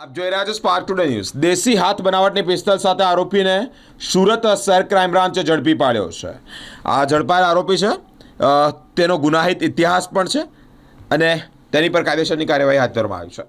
આપ જોઈ રહ્યા છો સ્પાર્ક ટુડે ન્યૂઝ દેશી હાથ બનાવટની પિસ્તલ સાથે આરોપીને સુરત શહેર ક્રાઇમ બ્રાન્ચે ઝડપી પાડ્યો છે. આ ઝડપાયેલ આરોપી છે. તેનો ગુનાહિત ઇતિહાસ પણ છે અને તેની પર કાયદેસરની કાર્યવાહી હાથ ધરવામાં આવી છે.